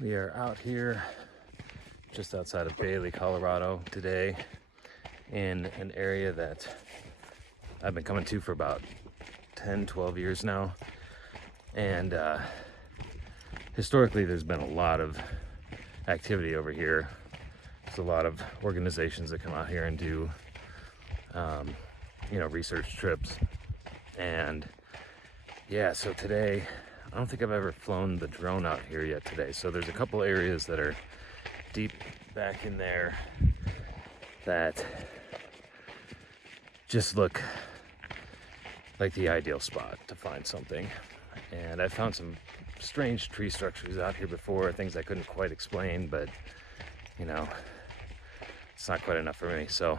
We are out here just outside of Bailey, Colorado today in an area that I've been coming to for about 10, 12 years now. And historically, there's been a lot of activity over here. There's a lot of organizations that come out here and do, research trips. And yeah, so today, I don't think I've ever flown the drone out here yet today. So there's a couple areas that are deep back in there that just look like the ideal spot to find something. And I found some strange tree structures out here before, things I couldn't quite explain, but it's not quite enough for me. So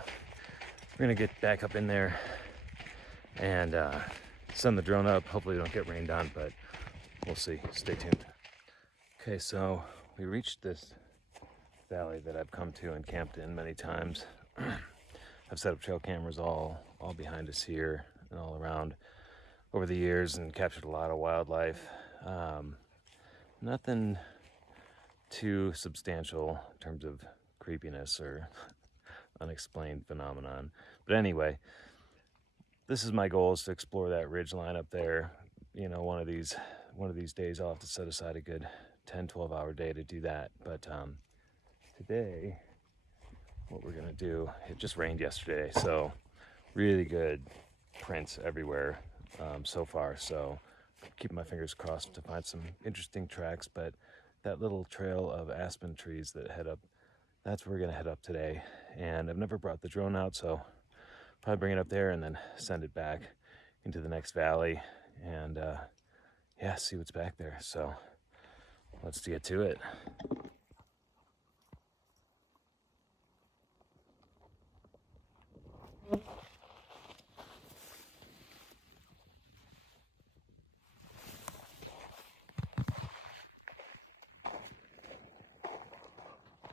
we're gonna get back up in there and send the drone up. Hopefully we don't get rained on, but we'll see. Stay tuned. Okay, so we reached this valley that I've come to and camped in many times. I've set up trail cameras all behind us here and all around over the years and captured a lot of wildlife. Nothing too substantial in terms of creepiness or unexplained phenomenon. But anyway, this is my goal, is to explore that ridge line up there. One of these days I'll have to set aside a good 10-12 hour day to do that. But today, what we're gonna do, it just rained yesterday, so really good prints everywhere so far. So keeping my fingers crossed to find some interesting tracks. But that little trail of aspen trees that head up, that's where we're gonna head up today. And I've never brought the drone out, so probably bring it up there and then send it back into the next valley and see what's back there. So let's get to it.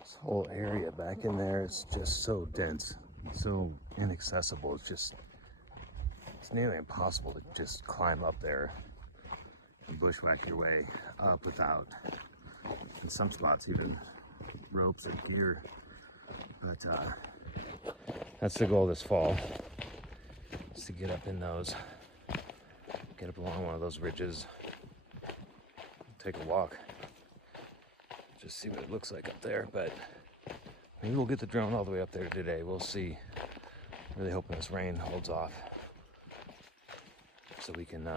This whole area back in there is just so dense, so inaccessible. It's nearly impossible to just climb up there and bushwhack your way up without, in some spots, even ropes and gear. But that's the goal this fall, is to get up in those, get up along one of those ridges, take a walk, just see what it looks like up there. But maybe we'll get the drone all the way up there today. We'll see. Really hoping this rain holds off so we can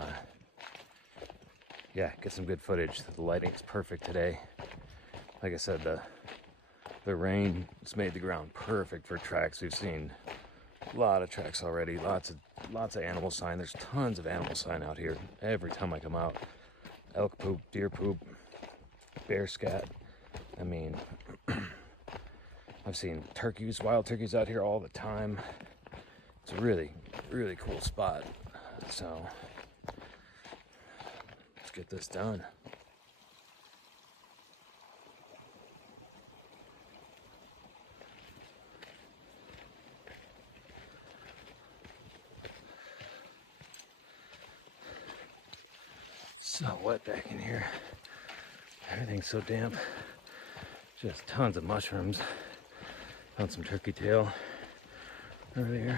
get some good footage. The lighting's perfect today. Like I said, the rain has made the ground perfect for tracks. We've seen a lot of tracks already, lots of animal sign. There's tons of animal sign out here every time I come out. Elk poop, deer poop, bear scat. I mean, I've seen turkeys, wild turkeys out here all the time. It's a really, really cool spot. So let's get this done. So wet back in here. Everything's so damp. Just tons of mushrooms. Found some turkey tail earlier.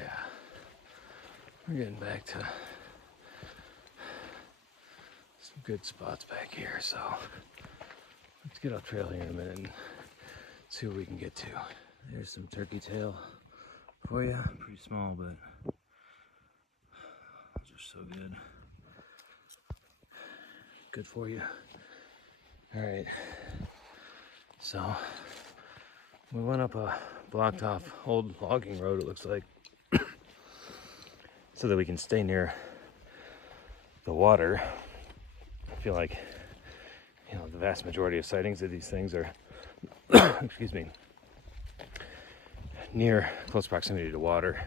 Yeah, we're getting back to some good spots back here. So let's get off trail here in a minute and see what we can get to. There's some turkey tail for you. Pretty small, but those are so good. Good for you. All right, so we went up a blocked off old logging road, it looks like, so that we can stay near the water. I feel like, the vast majority of sightings of these things are, excuse me, near close proximity to water,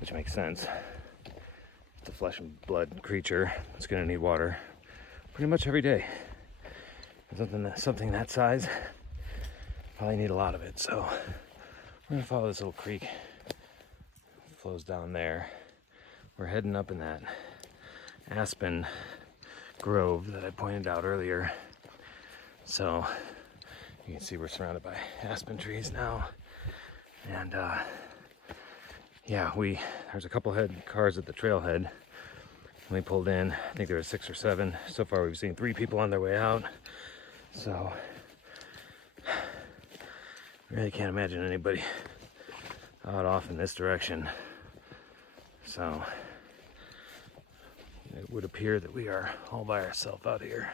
which makes sense. It's a flesh and blood creature. It's gonna need water pretty much every day. Something that size probably need a lot of it. So we're gonna follow this little creek. It flows down there. We're heading up in that aspen grove that I pointed out earlier. So you can see we're surrounded by aspen trees now. And yeah, there's a couple cars at the trailhead. We pulled in, I think there were 6 or 7. So far we've seen 3 people on their way out. So really can't imagine anybody out off in this direction. So it would appear that we are all by ourselves out here,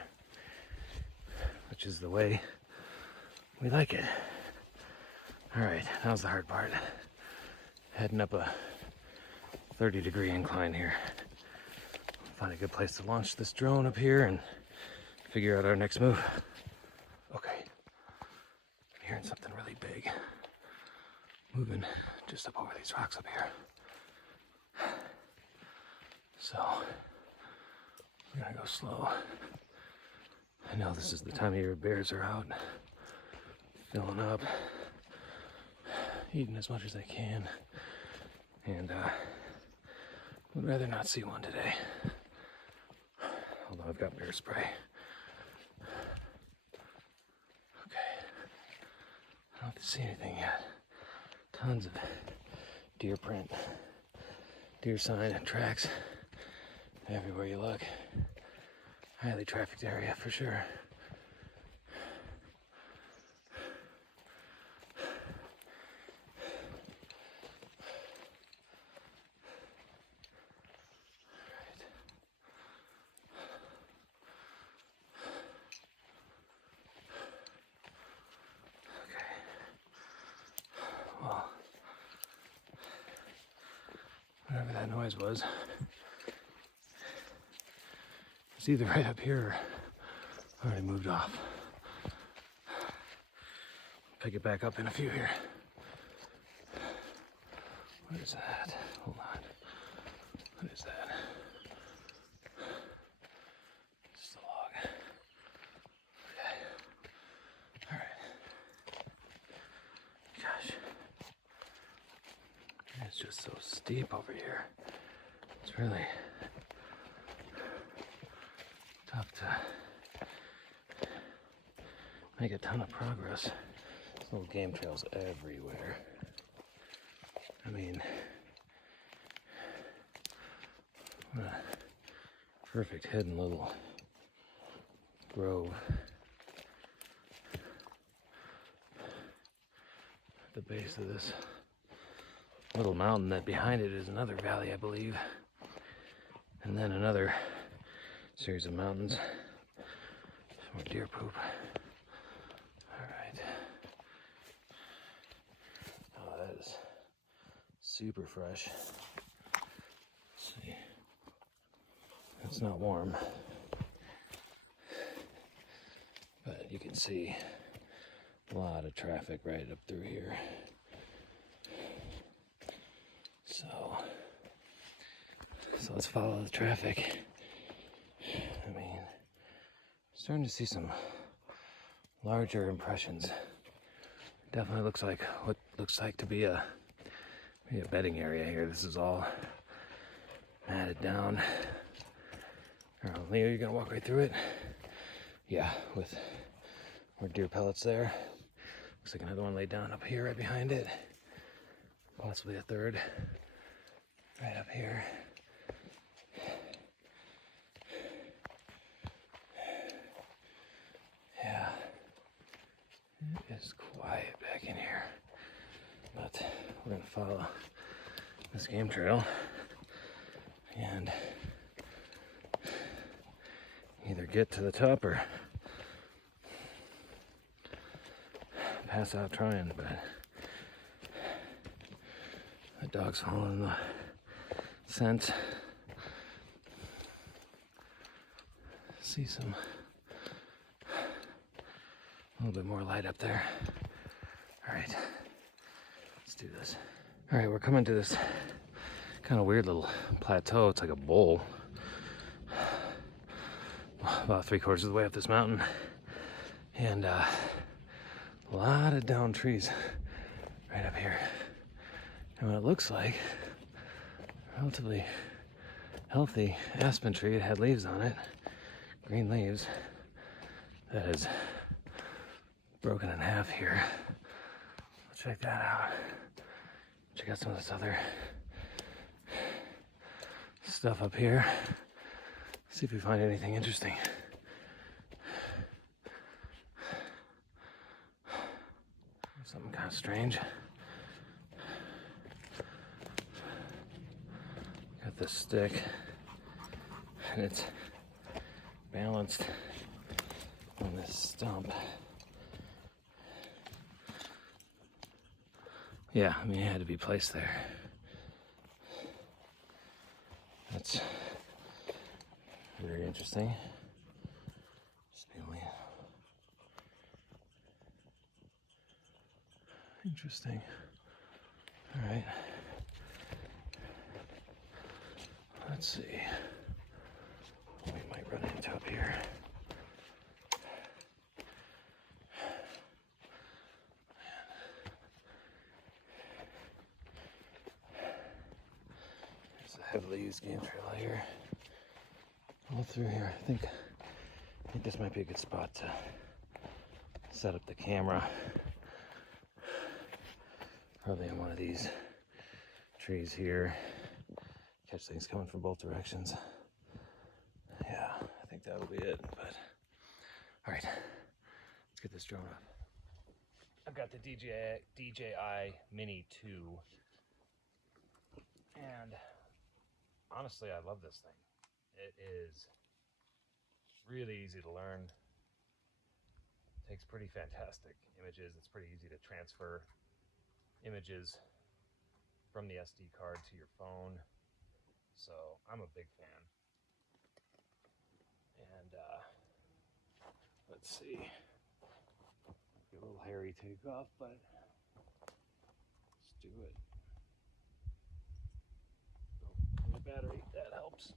which is the way we like it. All right, now's the hard part. Heading up a 30-degree incline here. Find a good place to launch this drone up here and figure out our next move. Okay, I'm hearing something really big moving just up over these rocks up here. So we're gonna go slow. I know this is the time of year bears are out, filling up, eating as much as they can, and would rather not see one today. Although I've got bear spray. Okay. I don't see anything yet. Tons of deer print, deer sign and tracks everywhere you look. Highly trafficked area for sure. Whatever that noise was, it's either right up here or already moved off. Pick it back up in a few here. What is that? Hold on. What is that? Just a log. Okay. All right. Gosh. It's just so steep over here. It's really tough to make a ton of progress. There's little game trails everywhere. I mean, what a perfect hidden little grove. At the base of this little mountain that behind it is another valley, I believe, and then another series of mountains. More deer poop. All right. Oh, that is super fresh. Let's see. It's not warm, but you can see a lot of traffic right up through here. So let's follow the traffic. I mean, starting to see some larger impressions. Definitely looks like what looks like to be a bedding area here. This is all matted down. Leo, you're gonna walk right through it? Yeah, with more deer pellets there. Looks like another one laid down up here right behind it. Possibly a third right up here. Yeah, it is quiet back in here, but we're gonna follow this game trail and either get to the top or pass out trying, but the dog's following the scent. See some a little bit more light up there. All right, let's do this. All right, we're coming to this kind of weird little plateau. It's like a bowl, about 3/4 of the way up this mountain, and a lot of downed trees right up here. And what it looks like, a relatively healthy aspen tree. It had leaves on it, green leaves that is broken in half here. Check that out. Check out some of this other stuff up here. See if we find anything interesting. Something kind of strange. Got this stick, and it's balanced on this stump. Yeah, I mean, it had to be placed there. That's very interesting. Just the only interesting. All right. Let's see. We might run into up here. There's a heavily used game trail here. All through here. I think this might be a good spot to set up the camera. Probably on one of these trees here. Catch things coming from both directions. Yeah, I think that'll be it. But all right, let's get this drone up. I've got the DJI Mini 2, and honestly, I love this thing. It is really easy to learn. Takes pretty fantastic images. It's pretty easy to transfer images from the SD card to your phone. So I'm a big fan. And let's see. Be a little hairy takeoff, but let's do it. Oh, the battery, that helps.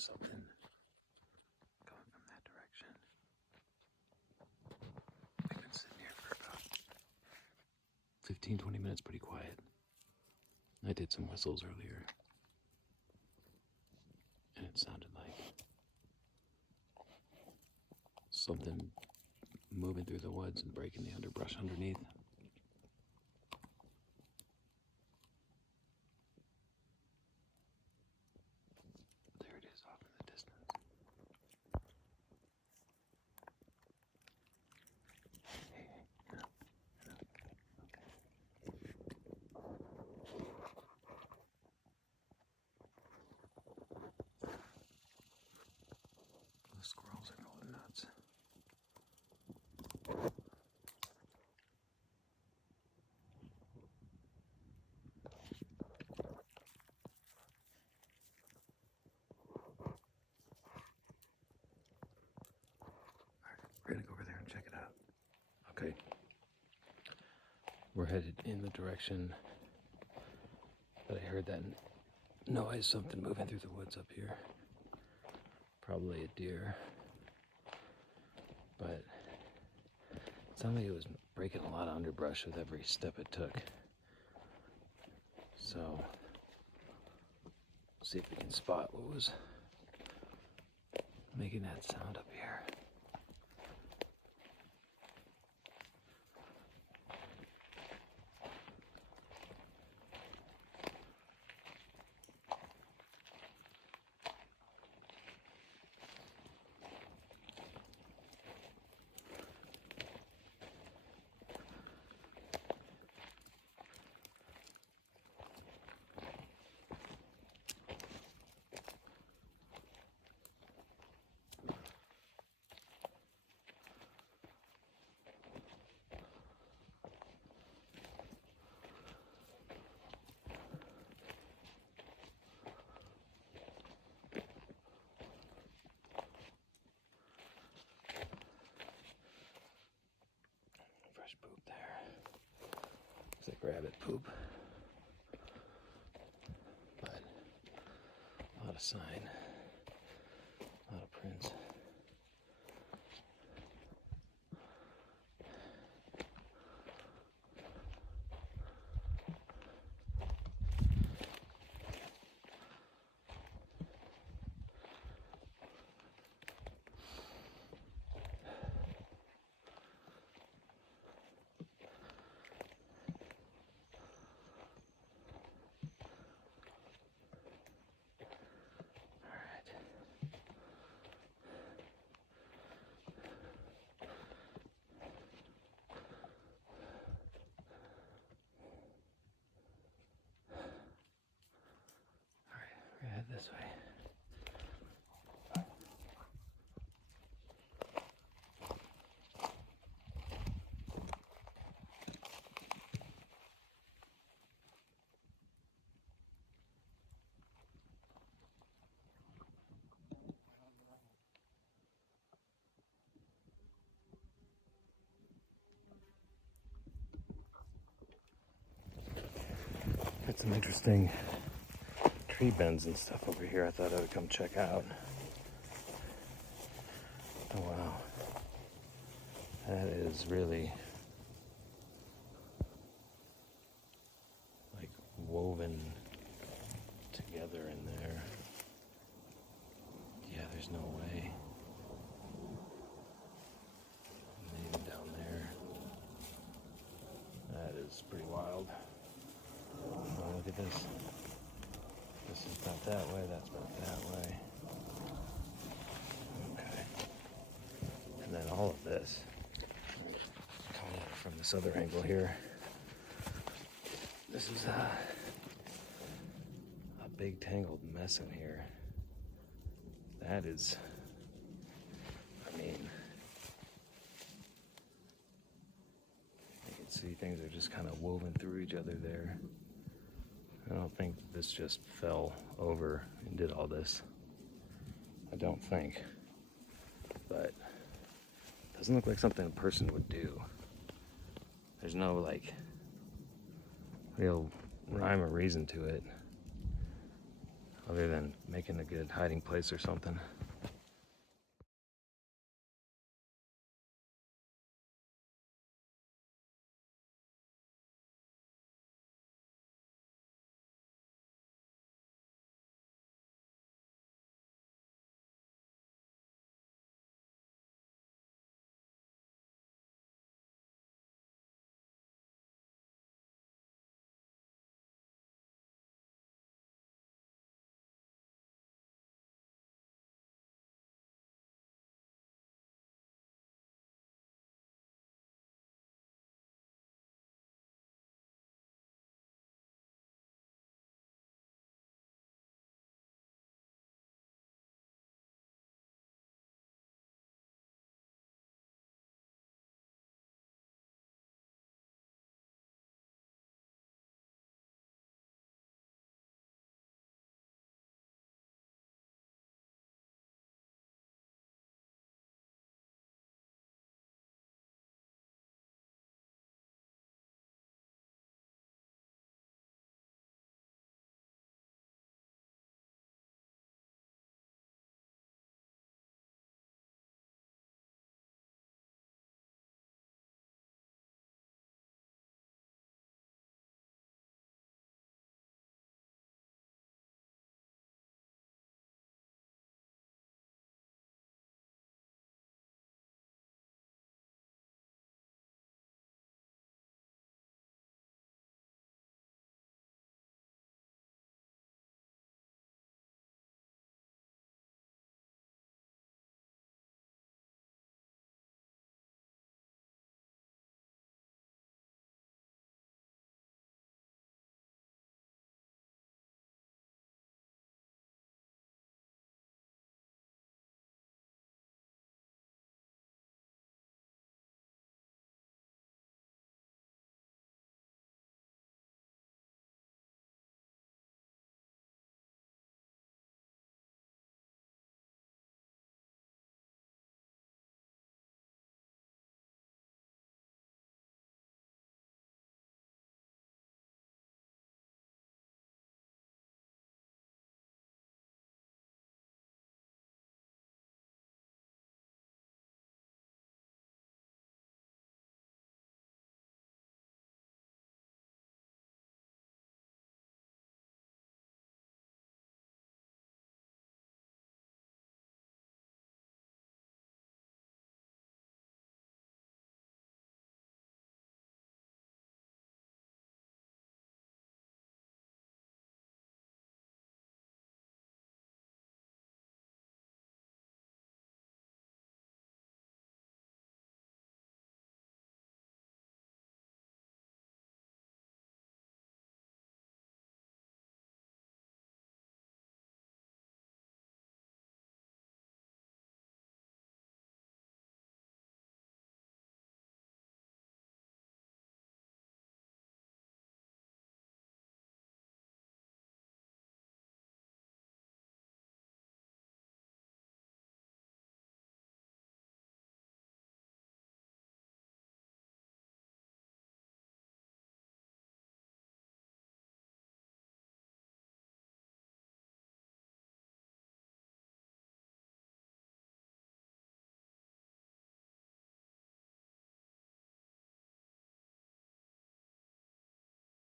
Something going from that direction. I've been sitting here for about 15-20 minutes, pretty quiet. I did some whistles earlier, and it sounded like something moving through the woods and breaking the underbrush underneath. The squirrels are going nuts. We're gonna go over there and check it out. Okay. We're headed in the direction that I heard that noise, something moving through the woods up here. Probably a deer. But it sounded like it was breaking a lot of underbrush with every step it took. So, see if we can spot what was making that sound up here. rabbit poop. But a lot of sign, a lot of prints. We're gonna head this way. Got some interesting tree bends and stuff over here. I thought I would come check out. Oh wow, that is really like woven together in there. Yeah, there's no way. And even down there, that is pretty wild. Oh, look at this. This is not that way, that's not that way. Okay. And then all of this, coming at it from this other angle here. This is a big tangled mess in here. That is, I mean, you can see things are just kind of woven through each other there. I don't think this just fell over and did all this. I don't think. But it doesn't look like something a person would do. There's no like real rhyme or reason to it, other than making a good hiding place or something.